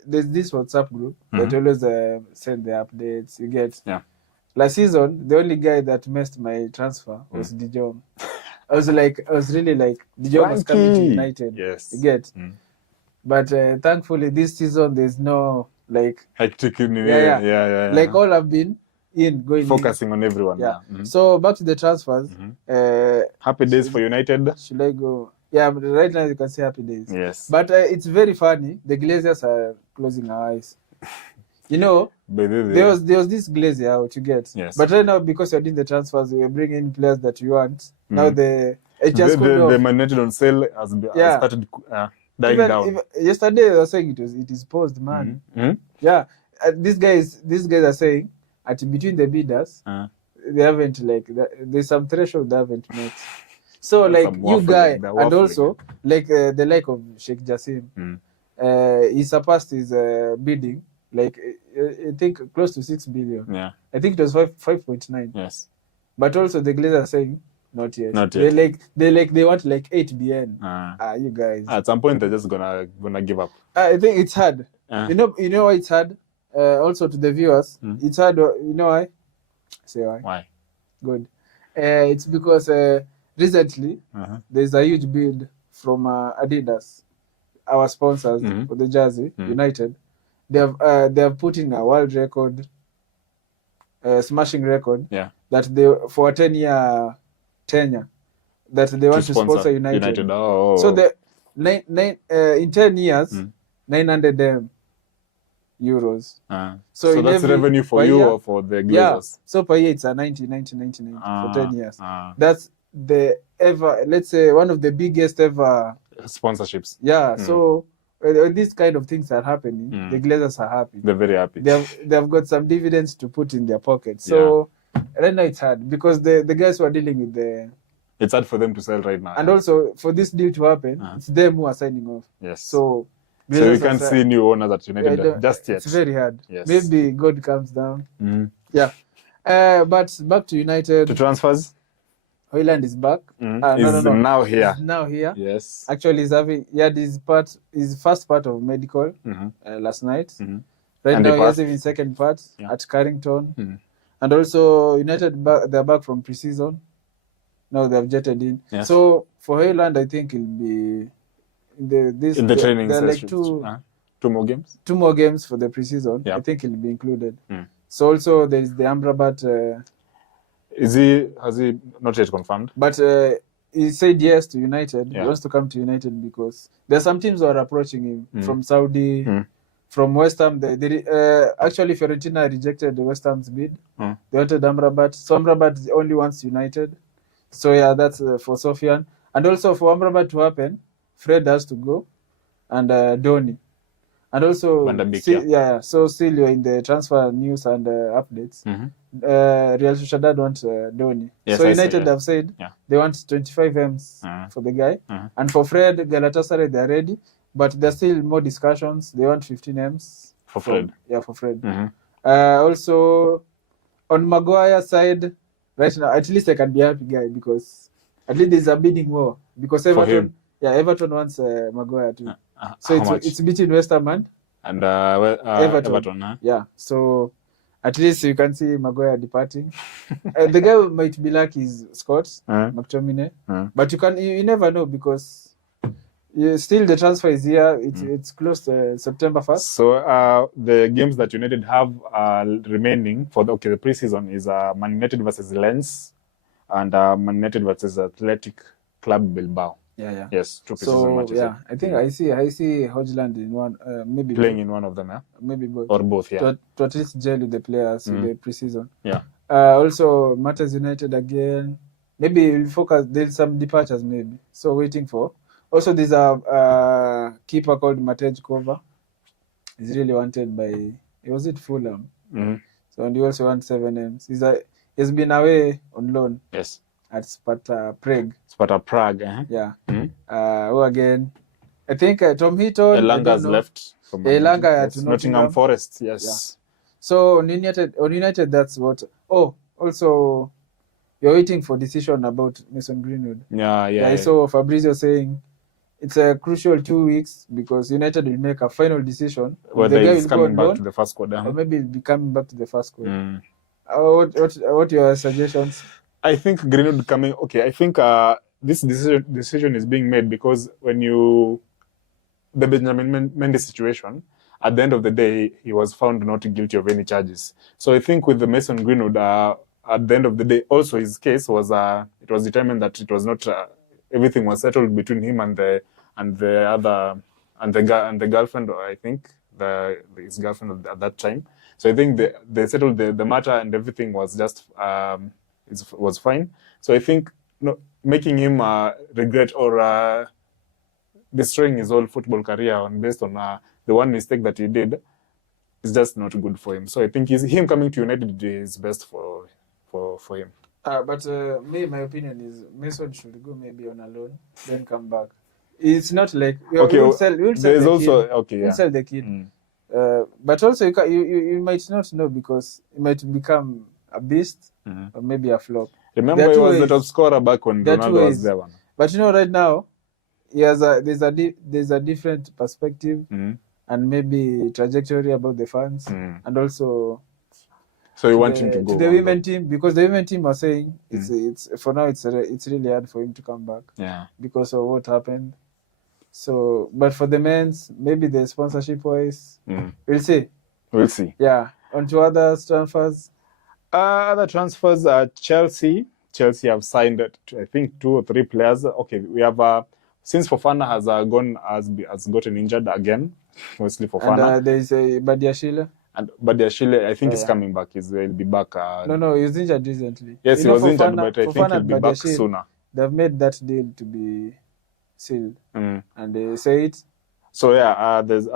there's this WhatsApp group that always send the updates. You get. Last season, the only guy that messed my transfer was De Jong. I was really like, De Jong was coming to United. Yes. You get. But thankfully, this season there's no like hectic. Like all have been going focusing on everyone. So back to the transfers. Happy days for United. Should I go? Yeah, but right now you can say happy days. Yes. But it's very funny. The Glazers are closing our eyes. You know, there was this Glazer out, you get. Yes. But right now, because you're doing the transfers, you're bringing in players that you want. Now the Man United on sale has started dying down. Yesterday they were saying it is paused, man. These guys are saying at between the bidders, they haven't there's some threshold they haven't met. So you guy, and also the like of Sheikh Jassim, he surpassed his bidding, I think close to 6 billion. I think it was 5.9. Yes. But also the Glazers are saying not yet. Not yet. They want 8 BN. You guys. At some point they're just gonna give up. I think it's hard. You know why it's hard? Also to the viewers, it's hard. You know why? Say why. Why? Good. It's because recently there's a huge bid from Adidas, our sponsors for the jersey, United. they have put in a world record, smashing record. Yeah. That they for a 10-year tenure that they want to sponsor United. Oh. So the in 10 years, 900 euros. So in that's every- revenue for per you year- or for the Yeah. Glazers? So per year it's a 90 for 10 years. Ah. That's the let's say one of the biggest ever. Sponsorships. Yeah. So when these kind of things are happening, the Glazers are happy. They're very happy. They have got some dividends to put in their pocket. So right now it's hard because the guys who are dealing with the. It's hard for them to sell right now. And also for this deal to happen, it's them who are signing off. Yes. So we can't see new owners at United just yet. It's very hard. Yes. Maybe God comes down. Yeah. But back to United. To transfers. Højlund is back. Is now here. He's now here. Yes. Actually, he had his first part of medical last night. Right And now, he he has passed. even second part at Carrington. And also, United they're back from pre-season. Now they've jetted in. Yes. So for Højlund, I think he'll be in the training session. like two more games. 2 more games for the pre-season. Yeah. I think he'll be included. So also there is the Amrabat. Has he not yet confirmed? But he said yes to United. Yeah. He wants to come to United because there are some teams who are approaching him from Saudi, from West Ham. Actually, Fiorentina rejected the West Ham's bid. They wanted Amrabat. So Amrabat only wants United. So yeah, that's for Sofian. And also for Amrabat to happen, Fred has to go, and Donny. And also, Van der Beek, so still you're in the transfer news and updates. Real Sociedad want Donny. Yes, so I United see, have said they want 25 M's for the guy. And for Fred, Galatasaray, they're ready. But there's still more discussions. They want 15 M's. For Fred. For Fred. Also, on Maguire's side, right now, at least I can be a happy guy because at least there's a bidding war. Because Everton wants Maguire too. So it's between West Ham and Everton. Yeah, so at least you can see Maguire departing. The guy who might be lucky is Scott McTominay, but you never know because still the transfer is here. It's close to September 1st. So the games that United have remaining for the preseason is Man United versus Lens and Man United versus Athletic Club Bilbao. Yeah. Yes, 2 preseason So matches. I think I see Højlund in one, maybe playing in one of them, maybe both, or both, to at least gel with the players in the preseason. Yeah. Also, Matters United again. Maybe we'll focus. There's some departures maybe. So waiting for. Also, there's a keeper called Matej Kova. He's really wanted by. Was it Fulham? So and he also wants 7 M's. He's been away on loan. Yes. At Sparta Prague. Yeah. Who again? I think Tom Heaton. Elanga's left. Elanga at Nottingham Forest. Yes. Yeah. So on United, that's what. Oh, also, you're waiting for decision about Mason Greenwood. Yeah. I saw Fabrizio saying it's a crucial 2 weeks because United will make a final decision whether he's coming back to the first squad, or maybe he'll be coming back to the first squad. What are your suggestions? I think Greenwood coming. Okay, I think this decision is being made because the Benjamin Mendy situation, at the end of the day, he was found not guilty of any charges. So I think with the Mason Greenwood, at the end of the day, also his case was it was determined that it was not everything was settled between him and the girlfriend. I think his girlfriend at that time. So I think they settled the matter and everything was just. Was fine. So I think making him regret or destroying his whole football career based on the one mistake that he did is just not good for him. So I think him coming to United is best for him. But my opinion is Mason should go maybe on a loan, then come back. It's not like we'll sell the kid. But also you might not know because it might become a beast or maybe a flop. Remember, he was the top scorer back when Ronaldo was there. But right now, there's a different perspective and maybe trajectory about the fans and also. So you want him to go to the women team because the women team are saying it's for now it's really hard for him to come back. Yeah. Because of what happened. So, but for the men's, maybe the sponsorship wise, we'll see. We'll see. Yeah. On to other transfers. Other transfers are Chelsea. Chelsea have signed, I think, 2 or 3 players. Okay, we have since Fofana has gotten injured again, mostly Fofana. And there is a Badiashile. And Badiashile, I think, is coming back. He'll be back. No, he was injured recently. Yes, he was injured, but I think he'll be back sooner. They've made that deal to be sealed, and they say it. So yeah, there's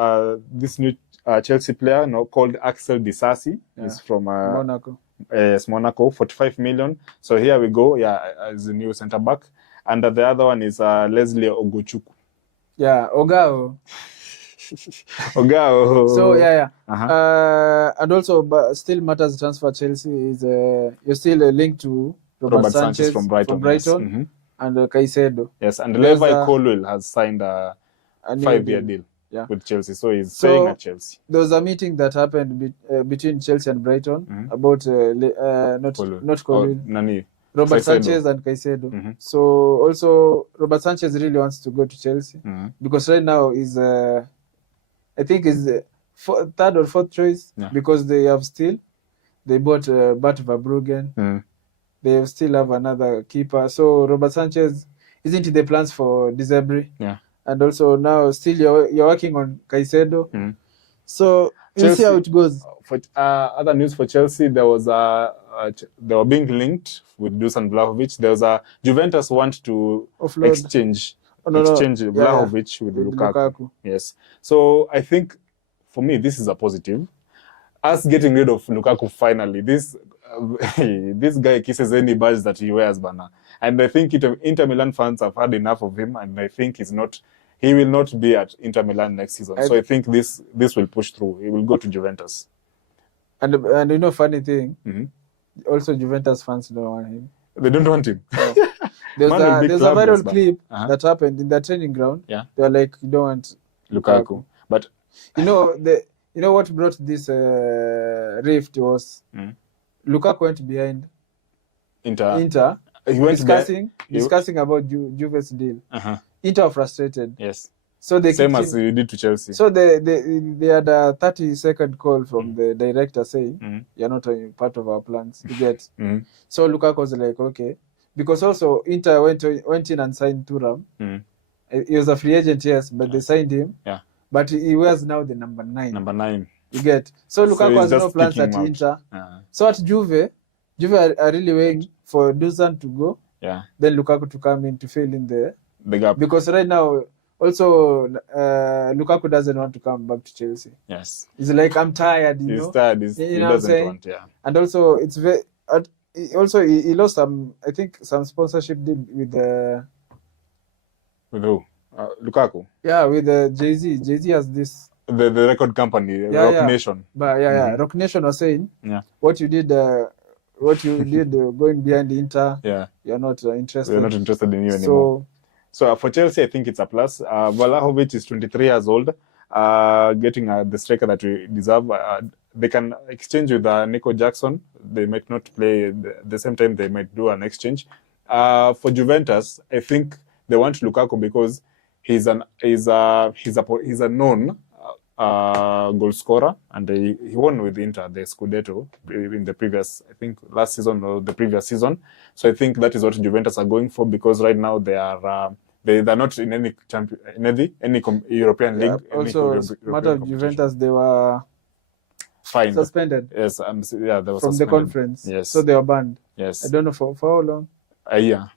this new Chelsea player called Axel Disasi. He's from Monaco. Yes, Monaco, 45 million. So here we go. Yeah, as a new centre back, and the other one is Leslie Ogochukwu. Yeah, Ogao. Ogao. So yeah. And also, but still matters transfer Chelsea is you're still linked to Robert Sanchez from Brighton, yes. And Caicedo. Yes, and Levi Colwill has signed a 5-year deal with Chelsea, so he's staying at Chelsea. There was a meeting that happened between Chelsea and Brighton about not Colwill, Robert Sanchez and Caicedo. So also Robert Sanchez really wants to go to Chelsea because right now is I think is third or fourth choice because they bought Bart Verbruggen. They still have another keeper. So Robert Sanchez isn't in the plans for Disabri. Yeah. And also now still you're working on Caicedo. So we'll see how it goes. For other news for Chelsea, there was they were being linked with Dusan Vlahovic. There was Juventus want to exchange Vlahovic with Lukaku. Yes. So I think for me this is a positive. Us getting rid of Lukaku finally. This guy kisses any badge that he wears, Bana. And I think Inter Milan fans have had enough of him, and I think he will not be at Inter Milan next season. So I think this will push through. He will go to Juventus. And funny thing, also Juventus fans don't want him. They don't want him. No. There's a viral clip that happened in the training ground. Yeah. They were like, you don't want Lukaku. But you know what brought this rift was Lukaku went behind Inter. He went discussing about Juve's deal. Inter are frustrated. Yes. So they same as you did to Chelsea. So they had a 30-second call from the director saying, "You're not a part of our plans." You get. So Lukaku was like, "Okay," because also Inter went in and signed Thuram. He was a free agent, yes, but they signed him. Yeah. But he wears now the number 9. Number 9. You get. So Lukaku has no plans at Inter. So at Juve are really waiting for Dusan to go. Yeah. Then Lukaku to come in to fill in the gap. Because right now, also Lukaku doesn't want to come back to Chelsea. Yes. He's like, I'm tired. He's tired. He doesn't want. Yeah. And also, it's very. Also, he lost some sponsorship deal with with who? Lukaku. Yeah, with Jay-Z. Jay-Z has this. The record company, Rock Nation. But Rock Nation was saying, what you did going behind the Inter, you're not interested. We're not interested in you anymore. So for Chelsea, I think it's a plus. Vlahovic is 23 years old, getting the striker that we deserve. They can exchange with Nico Jackson. They might not play the same time. They might do an exchange. For Juventus, I think they want Lukaku because he's a known goal scorer, and he won with Inter the Scudetto in the previous, I think last season or the previous season. So I think that is what Juventus are going for, because right now they are not in any European league. Also, matter of Juventus, they were fined, suspended. Yes, they were from suspended. The conference. Yes, so they were banned. Yes, I don't know for how long. A year,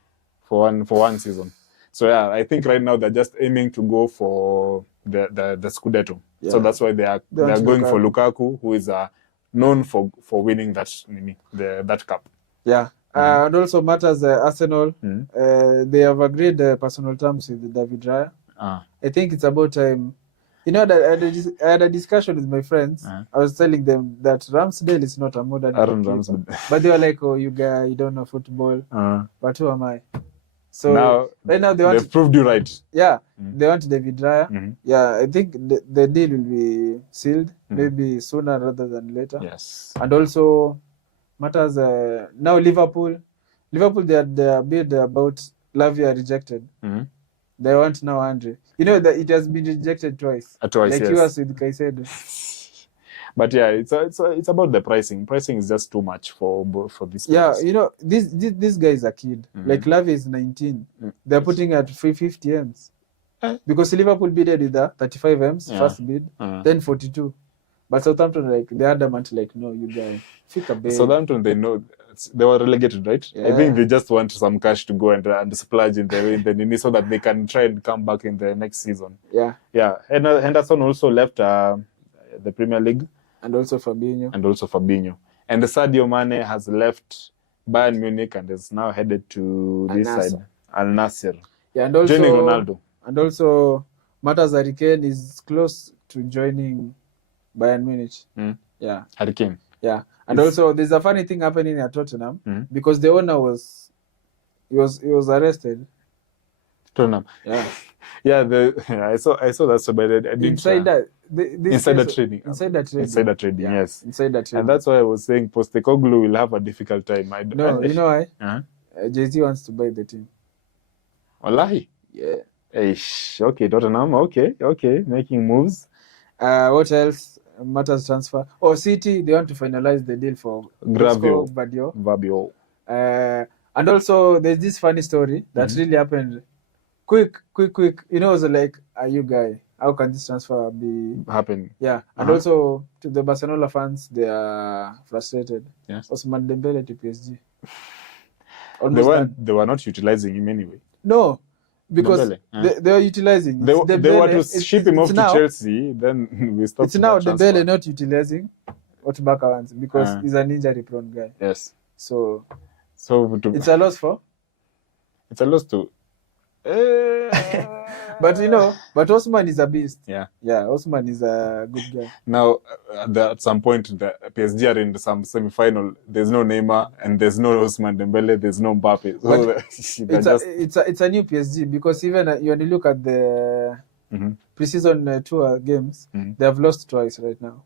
for one season. So yeah, I think right now they're just aiming to go for the Scudetto. Yeah. So that's why they are going for Lukaku, who is known for winning that cup. Yeah. And also matters Arsenal. They have agreed personal terms with David Raya. I think it's about time. You know that I had a discussion with my friends. I was telling them that Ramsdale is not a modern Ramsdale. But they were like, "Oh, you guy, you don't know football." But who am I? So right now they've proved you right. Yeah, they want David Raya. Yeah, I think the deal will be sealed maybe sooner rather than later. Yes. And also matters now Liverpool they had their bid about Lavia rejected. They want now Andre. You know that it has been rejected twice. Twice, like yes. yours with Caicedo. But yeah, it's about the pricing. Pricing is just too much for this. Yeah, players. you know, this guy is a kid. Like Lavi is 19. They're putting at 350 M's. Because Liverpool bidded with the 35 M's first bid, then 42. But Southampton, like, they adamant, like, no, you guys, fika big. Southampton, they know they were relegated, right? Yeah. I think they just want some cash to go and splurge in the Nini so that they can try and come back in the next season. Yeah. Yeah. And Henderson also left the Premier League. And also Fabinho. And the Sadio Mane has left Bayern Munich and is now headed to this side, Al Nassr. Yeah, and also joining Ronaldo. And also, Matthias Harry is close to joining Bayern Munich. Yeah. Harry Kane. Yeah. And also, there's a funny thing happening at Tottenham because the owner was arrested. Tottenham. Yeah. Yeah, I saw that, so but I didn't. Insider trading. Insider trading, Yeah. Yes. Insider trading. And that's why I was saying Postecoglou will have a difficult time. No, you know why? Jay-Z wants to buy the team. Wallahi. Yeah. Okay, Tottenham. Okay, making moves. What else matters transfer? City, they want to finalize the deal for Gravio. And also, there's this funny story that really happened. Quick. You know, it was like, are you guy? How can this transfer be happening? Yeah. And also, to the Barcelona fans, they are frustrated. Yes. Ousmane Dembele to PSG. They were not utilizing him anyway. No, because they are utilizing. They were to ship him off to Chelsea, then we stopped. It's now Dembele not utilizing Otbaka wants because he's an injury-prone guy. Yes. So it's a loss for? It's a loss to... But Ousmane is a beast. Yeah, Ousmane is a good guy. Now, at some point, the PSG are in some semi-final. There's no Neymar and there's no Ousmane Dembele. There's no Mbappe. So it's a new PSG because even when you look at the pre-season tour games, they have lost twice right now.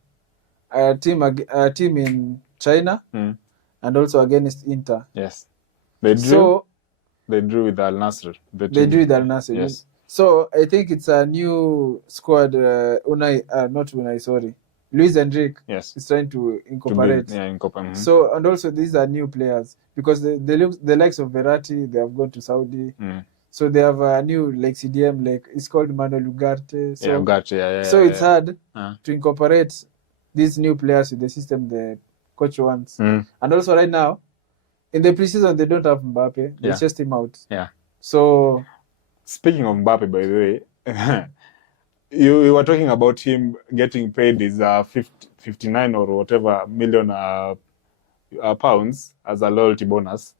A team in China and also against Inter. Yes, they drew with Al Nassr. They drew with Al Nassr. Yes. So I think it's a new squad. Luis Enrique is trying to incorporate. So and also these are new players because the likes of Verratti, they have gone to Saudi. So they have a new like CDM, like it's called Manuel Ugarte. So, Ugarte, so it's hard to incorporate these new players with the system the coach wants. And also right now, in the preseason they don't have Mbappe. They chased him out. Yeah. So speaking of Mbappe, by the way, you were talking about him getting paid his 59 or whatever million pounds as a loyalty bonus.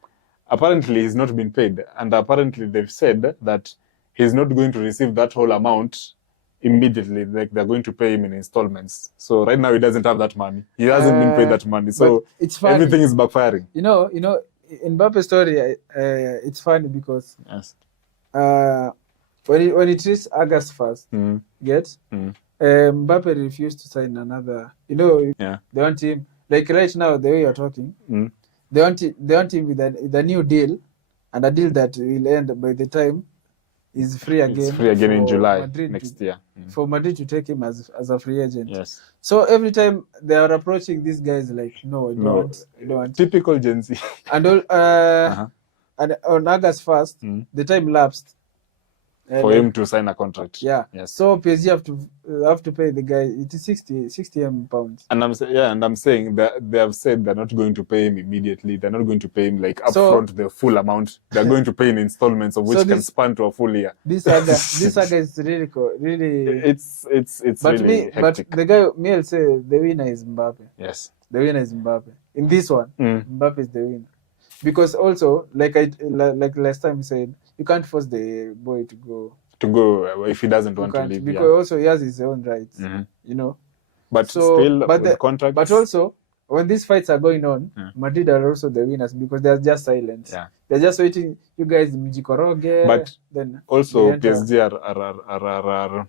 Apparently, he's not been paid. And apparently, they've said that he's not going to receive that whole amount immediately. Like, they're going to pay him in installments. So right now, he doesn't have that money. He hasn't been paid that money. So it's funny. Everything is backfiring. You know, in Mbappe's story, it's funny because when it reached August 1st, Mbappe refused to sign another. They want him, like right now, the way you're talking, they want him with a new deal, and a deal that will end by the time he's free again. It's free again in July Madrid next year. For Madrid to take him as a free agent. Yes. So every time they are approaching these guys, like, no, I don't want. Typical Gen Z. And and on August 1st, the time lapsed. For him to sign a contract. Yeah. Yes. So PSG have to pay the guy. It is 60 pounds. And I'm saying that they have said they're not going to pay him immediately. They're not going to pay him like upfront the full amount. They're going to pay in installments of which can span to a full year. This saga is really It's really hectic. But the guy, I'll say the winner is Mbappe. Yes. The winner is Mbappe. In this one, Mbappe is the winner. Because also, like last time we said, you can't force the boy to go if he doesn't want to leave. Because also he has his own rights, But still, with contracts. But also, when these fights are going on, Madrid are also the winners because they're just silent. Yeah. They're just waiting. You guys, mjikoroge. But then also, PSG are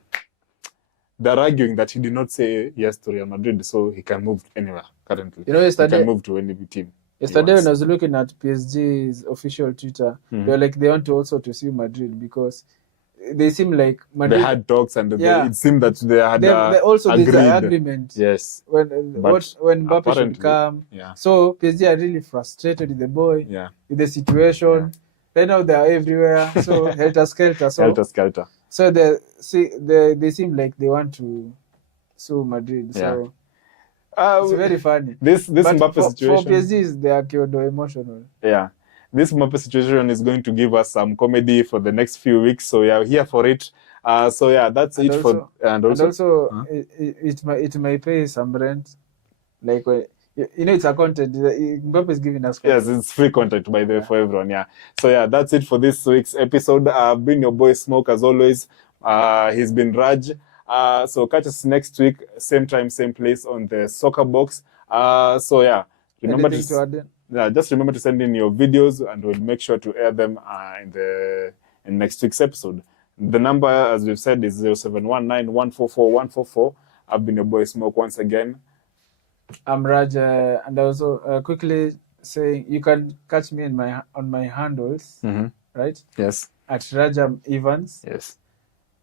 they're arguing that he did not say yes to Real Madrid, so he can move anywhere currently. Yesterday, he can move to any team. Yesterday, when I was looking at PSG's official Twitter, they were like, they want to also to see Madrid because they seem like They Madrid. had talks and Yeah. it seemed that they had They also there's agreed. an agreement Yes. when But when Mbappe should apparently- come. Yeah. So PSG are really frustrated with the boy, Yeah. with the situation. Yeah. They know they are everywhere. So helter skelter. So Helter skelter. so they seem like they want to sue Madrid. So it's very funny. This But Mbappe for situation. PSG, they are kyodo emotional. Yeah. This Mbappe situation is going to give us some comedy for the next few weeks. So yeah, here for it. So yeah, that's And it for And also, Huh? it may pay some rent. Like it's a content. Mbappe is giving us content. Yes, it's free content by the way for everyone. Yeah. So yeah, that's it for this week's episode. I've been your boy Smoak as always. He's been Raj. So catch us next week, same time, same place on the Soccerbox. So yeah, remember Anything to add in? yeah, just remember to send in your videos and we'll make sure to air them in next week's episode. The number, as we've said, is 0719144144. I've been your boy Smoak once again. I'm Raj, and also quickly saying you can catch me on my handles, right? Yes. At Rajam Evans Yes.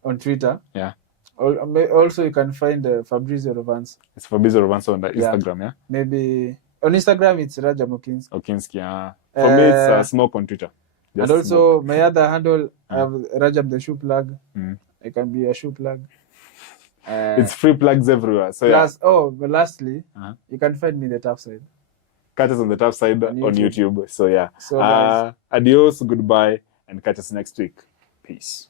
on Twitter. Yeah. Also, you can find Fabrizio Rovans. It's for Bizarre Vanso on the Instagram, yeah? Maybe on Instagram it's Rajam Okinski. Okinski, For me, it's Smoak on Twitter. And Just also my other handle, I have Rajam the shoe plug. I can be a shoe plug. it's free plugs everywhere. So yeah, but lastly, you can find me the top side. catch us on the top side on YouTube. So yeah, So guys, adios, goodbye, and catch us next week. Peace.